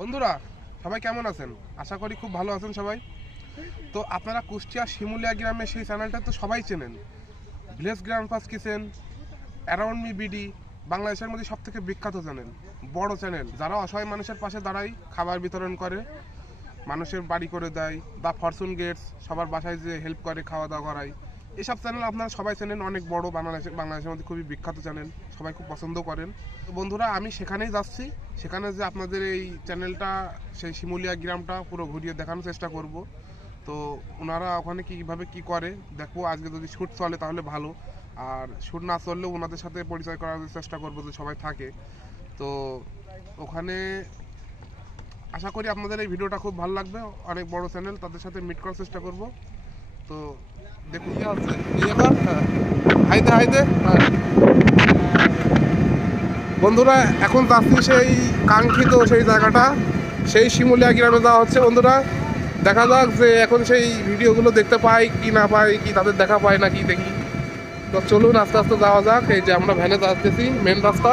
বন্ধুরা সবাই কেমন আছেন? আশা করি খুব ভালো আছেন সবাই। তো আপনারা কুষ্টিয়া শিমুলিয়া গ্রামে সেই চ্যানেলটা তো সবাই চেনেন, village grandpa's kitchen, around me BD, বাংলাদেশের মধ্যে সবথেকে বিখ্যাত চ্যানেল, বড় চ্যানেল, যারা অসহায় মানুষের পাশে দাঁড়ায়, খাবার বিতরণ করে, মানুষের বাড়ি করে দেয়, বা ফরচুন গেটস, সবার বাসায় যে হেল্প করে, খাওয়া দাওয়া করায়। এসব চ্যানেল আপনারা সবাই চেনেন, অনেক বড়, বাংলাদেশের মধ্যে খুবই বিখ্যাত চ্যানেল, সবাই খুব পছন্দ করেন। তো বন্ধুরা আমি সেখানেই যাচ্ছি, সেখানে যে আপনাদের এই চ্যানেলটা, সেই শিমুলিয়া গ্রামটা পুরো ঘুরিয়ে দেখানোর চেষ্টা করব। তো ওনারা ওখানে কীভাবে কি করে দেখবো। আজকে যদি শ্যুট চলে তাহলে ভালো, আর শ্যুট না চললেও ওনাদের সাথে পরিচয় করার চেষ্টা করবো যে সবাই থাকে। তো ওখানে আশা করি আপনাদের এই ভিডিওটা খুব ভালো লাগবে, অনেক বড় চ্যানেল, তাদের সাথে মিট করার চেষ্টা করব। তো দেখুন কি হচ্ছে, হাইতে হাইতে। বন্ধুরা এখন যাচ্ছি সেই কাঙ্ক্ষিত সেই জায়গাটা, সেই শিমুলিয়া গ্রামে যাওয়া হচ্ছে। বন্ধুরা দেখা যাক যে এখন সেই ভিডিওগুলো দেখতে পাই কি না পাই, কি তাদের দেখা পায় না কি দেখি। তো চলুন আস্তে আস্তে যাওয়া যাক। এই যে আমরা ভ্যানে যাচ্ছি, মেন রাস্তা।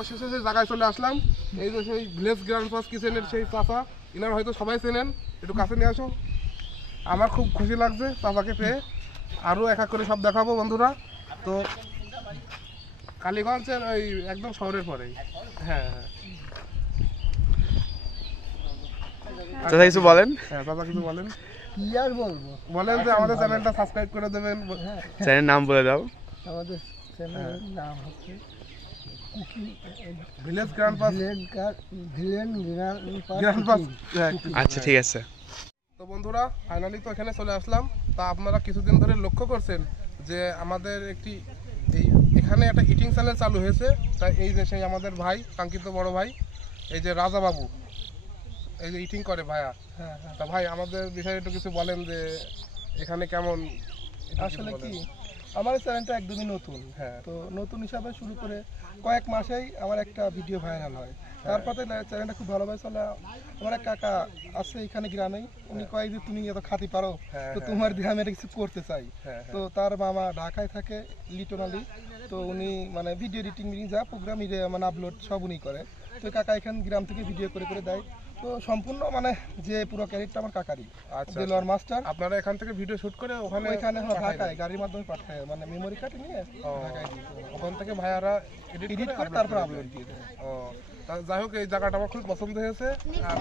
অবশেষে সেই জায়গায় চলে আসলাম। এই যে সেই ভিলেজ গ্র্যান্ডপাস কিচেনের সেই চাচা, এনার হয়তো সবাই চেনেন, একটু কাছে নিয়ে আসো। আমার খুব খুশি লাগছে চাচাকে পেয়ে, আরও এক এক করে সব দেখাবো বন্ধুরা। তো কালীগঞ্জের ওই একদম শহরের পরেই। হ্যাঁ হ্যাঁ, চাচা কিছু বলেন। হ্যাঁ চাচা কিছু বলেন। কি আর বলবো, বলেন যে আমাদের চ্যানেলটা সাবস্ক্রাইব করে দেবেন। চ্যানেলের নাম বলে দাও। আমাদের চ্যানেলের নাম হচ্ছে ভিলেজ গ্র্যান্ডপাস। গ্র্যান্ডপাস। আচ্ছা ঠিক আছে। তো বন্ধুরা ফাইনালি তো এখানে চলে আসলাম। তা আপনারা কিছুদিন ধরে লক্ষ্য করছেন যে আমাদের এখানে একটা ইটিং চ্যানেল চালু হয়েছে। তাই এই যে সেই আমাদের ভাই, কাঙ্ক্ষিত বড় ভাই, এই যে রাজা বাবু, এই যে ইটিং করে ভাইয়া। হ্যাঁ, তা ভাই আমাদের বিষয়ে একটু কিছু বলেন যে এখানে কেমন। আসলে কি, আমার এই চ্যানেলটা একদমই নতুন। হ্যাঁ, তো নতুন হিসাবে শুরু করে কয়েক মাসেই আমার একটা ভিডিও ভাইরাল হয়। তারপরে চ্যানেলটা খুব ভালোভাবে চলে। আমার এক কাকা আছে এখানে গ্রামেই, উনি কয় যে তুমি এত খাতি পারো, তো তোমার দিয়ে আমি এটা কিছু করতে চাই। তো তার মামা ঢাকায় থাকে, লিটন আলী। তো উনি মানে ভিডিও এডিটিং যা প্রোগ্রাম মানে আপলোড সব উনি করে। তো কাকা এখান গ্রাম থেকে ভিডিও করে করে দেয়। তো সম্পূর্ণ মানে যে পুরো ক্যারেক্টার আমার কাকারই। আচ্ছা, দেলোয়ার মাস্টার। আপনারা এখান থেকে ভিডিও শুট করে ওখানে ঢাকায় গাড়ির মাধ্যমে পাঠায়, মানে মেমোরি কার্ড নিয়ে ঢাকায় দিয়ে ওখান থেকে ভাইয়ারা এডিট করে তারপর আপলোড দিয়ে দেয়। যাই হোক এই জায়গাটা আমার খুব পছন্দ হয়েছে। আর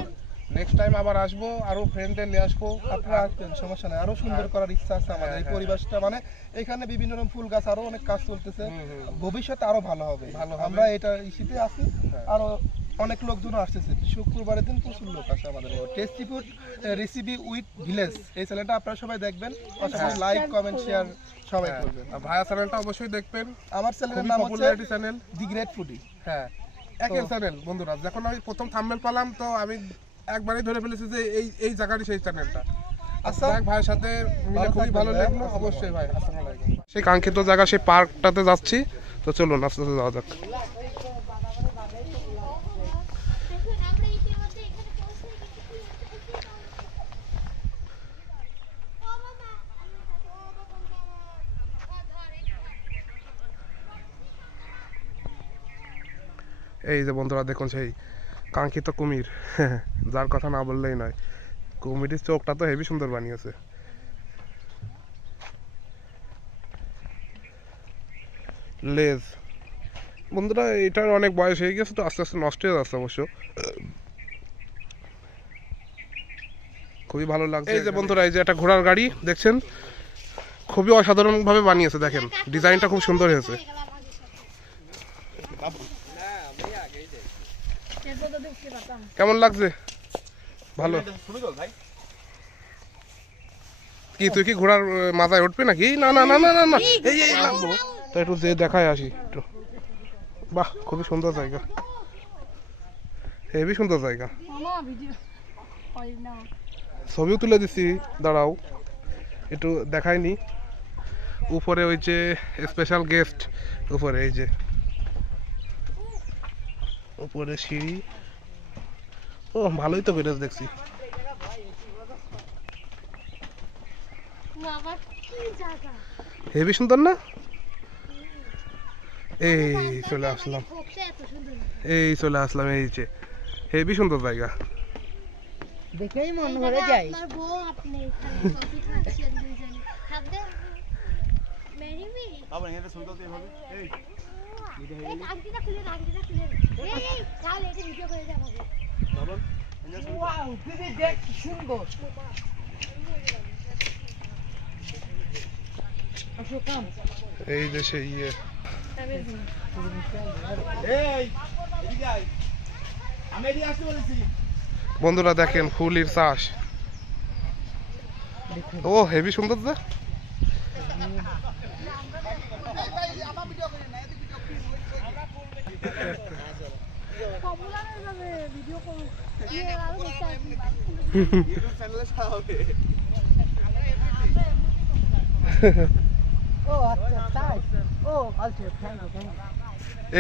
নেক্সট টাইম আবার আসবো, আরো ফ্রেন্ডদের নিয়ে আসবো। আপনারা আসবেন, সমস্যা নেই। আরো সুন্দর করার ইচ্ছা আছে আমাদের এই পরিবেশটা। মানে এখানে বিভিন্ন রকম ফুল গাছ, আরো অনেক কাজ চলতেছে, ভবিষ্যতে আরো ভালো হবে। আমরা এটা ইস্যুতে আছি, আরো অনেক লোকজন আসতেছে। শুক্রবারের দিন প্রচুর লোক আসে আমাদের tasty food recipe with village. এই চ্যানেলটা আপনারা সবাই দেখবেন, পাশাপাশি লাইক কমেন্ট শেয়ার সবাই করবেন। ভাইয়া চ্যানেলটা অবশ্যই দেখবেন। আমার চ্যানেলের নাম হচ্ছে চ্যানেল দি গ্রেট ফুডি। হ্যাঁ, একই চ্যানেল বন্ধুরা। যখন আমি প্রথম থাম্বনেল পেলাম তো আমি একবারই ধরে ফেলেছি যে এই জায়গারই সেই চ্যানেলটা। আচ্ছা, ভাইয়ের সাথে মিলে খুবই ভালো লাগলো। অবশ্যই ভাই, আসসালামু আলাইকুম। সেই কাঙ্ক্ষিত জায়গা, সেই পার্কটাতে যাচ্ছি। তো চলুন আস্তে আস্তে যাওয়া যাক। এই যে বন্ধুরা দেখুন সেই কাঙ্ক্ষিত কুমির, যার কথা না বললেই নয়। কুমিরের চোখটা তো হেভি সুন্দর বানিয়েছে। লেজ বন্ধুরা, এটার অনেক বয়স হয়ে গেছে, তো আস্তে আস্তে নষ্ট হয়ে যাচ্ছে অবশ্য। খুবই ভালো লাগছে। এই যে বন্ধুরা, এই যে একটা ঘোড়ার গাড়ি দেখছেন, খুবই অসাধারণভাবে বানিয়েছে। দেখেন ডিজাইনটা খুব সুন্দর হয়েছে। কেমন লাগছে? ভালো। কি তুই কি ঘোড়ার মাথায় উঠবি নাকি? না না না না না না, এই লাগবো তো, একটু যে দেখায় আসি একটু। বাহ, খুবই সুন্দর জায়গা, হেবি সুন্দর জায়গা। ছবিও তুলে দিছি, দাঁড়াও একটু দেখাইনি। উপরে ওই যে স্পেশাল গেস্ট, উপরে এই যে উপরে সিঁড়ি। ও ভালোই তো বেরোস দেখছি। হেবি সুন্দর না? এই চলে আসলাম, এই চলে আসলাম, এই যে হেবি সুন্দর জায়গা। দেখেই মন ভরে যায়। এই যে সেই ইয়ে, বন্ধুরা দেখেন ফুলের চাষ। ও হেভি সুন্দর যা।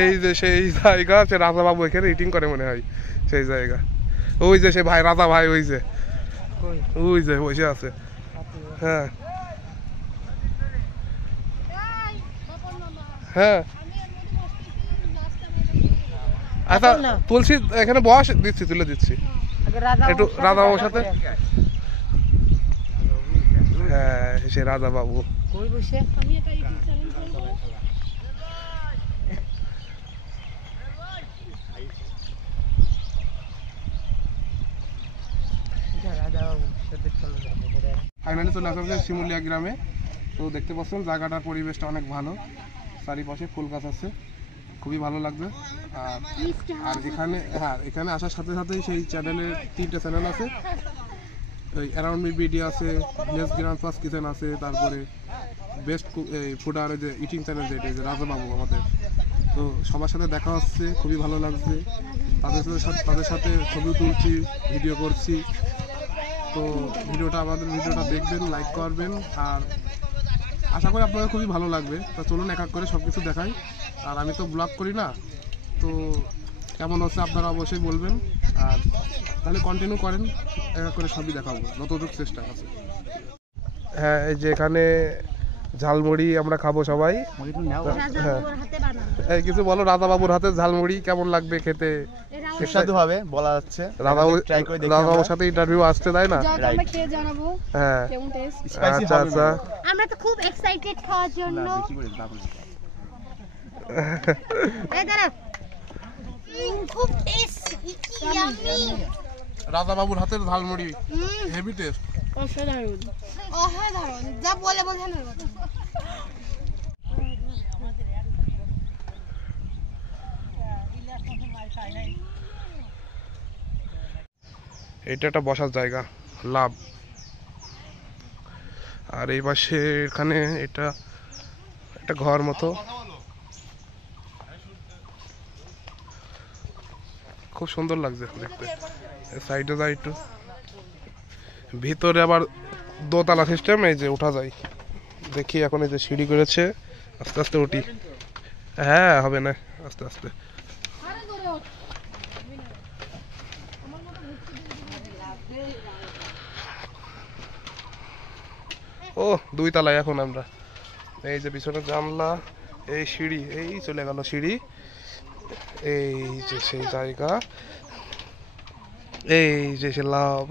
এই যে সেই জায়গা, সে রাজা বাবু এখানে ইটিং করে মনে হয়, সেই জায়গা। ওই যে সে ভাই রাজা ভাই, ওই যে বসে আছে। হ্যাঁ হ্যাঁ, আচ্ছা তুলসী এখানে বস, দিচ্ছি তুলে দিচ্ছি একটু রাজা বাবুর সাথে। হ্যাঁ সে রাজা বাবু। ফাইনালি চলে আসলাম শিমুলিয়া গ্রামে। তো দেখতে পাচ্ছেন জায়গাটার পরিবেশটা অনেক ভালো, চারিপাশে ফুল গাছ আছে, খুবই ভালো লাগবে। আর এখানে, হ্যাঁ এখানে আসার সাথে সাথেই সেই চ্যানেলের 3টে চ্যানেল আছে, ওই অ্যারাউন্ড মি বিডি আছে, ভিলেজ গ্রান্ড কিচেন আছে, তারপরে বেস্ট ফুডার যে ইটিং চ্যানেল যেটা যে রাজাবাবু আমাদের। তো সবার সাথে দেখা হচ্ছে, খুবই ভালো লাগছে, তাদের সাথে ছবি তুলছি, ভিডিও করছি। তো আমাদের ভিডিওটা দেখবেন, লাইক করবেন, আর আশা করি আপনাদের খুবই ভালো লাগবে। তো চলুন এক এক করে সব কিছু দেখাই। আর আমি তো ব্লগ করি না, তো কেমন হচ্ছে আপনারা অবশ্যই বলবেন। আর তাহলে কন্টিনিউ করেন, এক এক করে সবই দেখাবো যতটুকু চেষ্টা আছে। হ্যাঁ এই যে এখানে ঝালমুড়ি আমরা খাবো সবাই। হ্যাঁ এই কিছু বলো, রাজা বাবুর হাতে ঝালমুড়ি কেমন লাগবে খেতে? সুস্বাদু হবে বলা যাচ্ছে। রাজাবাবুর সাথে ইন্টারভিউ আসছে তাই না? আমরা খেয়ে জানাবো হ্যাঁ কেমন টেস্ট। আচ্ছা আচ্ছা, আমরা তো খুব এক্সাইটেড খাওয়ার জন্য। এই দাঁড়াও, খুব টেস্টি, কি ইয়াম্মি। রাজাবাবুর হাতের ঝালমুড়ি হেভি টেস্ট, অসাধারণ অসাধারণ, যা বলে বোঝানোর কথা। এটা একটা বসার জায়গা, লাভ। আর এই পাশে এখানে এটা একটা ঘর মতো, খুব সুন্দর লাগছে দেখতে। সাইডে যাই একটু, ভিতরে আবার দোতলা সিস্টেম, এই যে ওঠা যায়। দেখি এখন এই যে সিঁড়ি করেছে, আস্তে আস্তে উঠি। হ্যাঁ হবে না, আস্তে আস্তে। ও 2 তলায় এখন আমরা। এই যে পিছনে জানলা, এই সিঁড়ি, এই চলে গেল সিঁড়ি, এই যে সেই জায়গা, এই যে সে লাভ।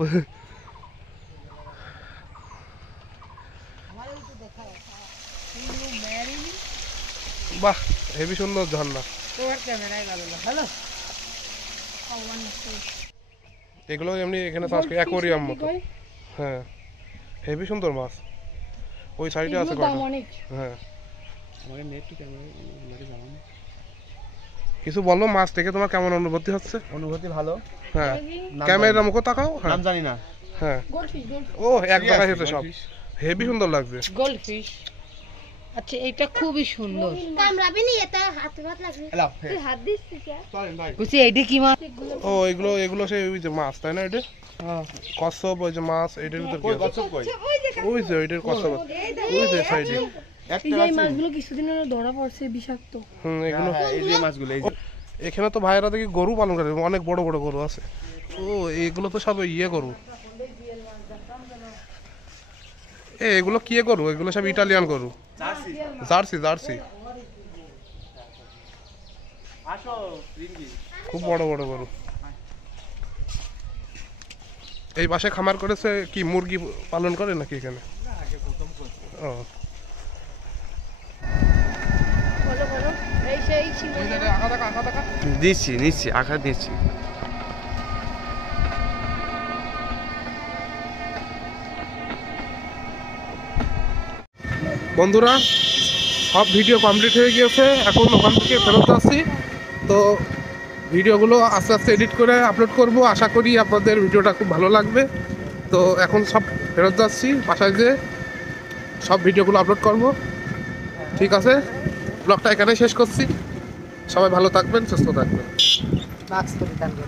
বাহ হেবি সুন্দর ঝর্ণা। এগুলো এমনি এখানে চাষ করে অ্যাকোয়ারিয়াম মতো। হ্যাঁ হেবি সুন্দর মাছ, ওই সাইডে আছে কয়টা। হ্যাঁ কিছু বলো, মাছ থেকে তোমার কেমন অনুভূতি হচ্ছে? অনুভূতি ভালো। হ্যাঁ, ক্যামেরার মুখে তাকাও। হ্যাঁ নাম জানি না। হ্যাঁ, ও এক জায়গায় হয়েছে সব, হেভি সুন্দর লাগছে। Gold fish. আচ্ছা এটা খুবই সুন্দর। कैमरा भी नहीं है तो हाथ मत लगे तू हाथ दिस क्या বুঝছি এইটা কি মাছ? ও এগুলো এগুলো সেই ওই যে মাছ, তাই না? এটা কচ্ছপ, ওই যে মাছ, এটার ভিতর কি আছে? কচ্ছপ কই? ওই যে ওইটার কচ্ছপ, ওই যে সাইডে। একটা আছে। মাছগুলো কিছুদিন হলো ধরা পড়ছে বিষাক্ত এগুলো হ্যাঁ, এই যে মাছগুলো এই যে। এখানে তো ভাইয়েরা দেখি গরু পালন করে, অনেক বড় বড় গরু আছে। ও এগুলো তো সব ইয়ে গরু, এগুলো কি গরু? এগুলো সব ইটালিয়ান গরু, জার্সি জার্সি। খুব বড় বড় গরু। এই পাশে খামার করেছে কি, মুরগি পালন করে নাকি এখানে? ও বলো বলো এই সেই শিমুলিয়া দিচ্ছি নিচ্ছি, আঁকা দিচ্ছি। বন্ধুরা, সব ভিডিও কমপ্লিট হয়ে গিয়েছে, এখন ওখান থেকে ফেরত আসছি। তো ভিডিওগুলো আস্তে আস্তে এডিট করে আপলোড করব, আশা করি আপনাদের ভিডিওটা খুব ভালো লাগবে। তো এখন সব ফেরত যাচ্ছি, বাসায় যেয়ে সব ভিডিওগুলো আপলোড করব। ঠিক আছে, ব্লগটা এখানেই শেষ করছি। সবাই ভালো থাকবেন, সুস্থ থাকবেন। মাছ ধরে টানবে।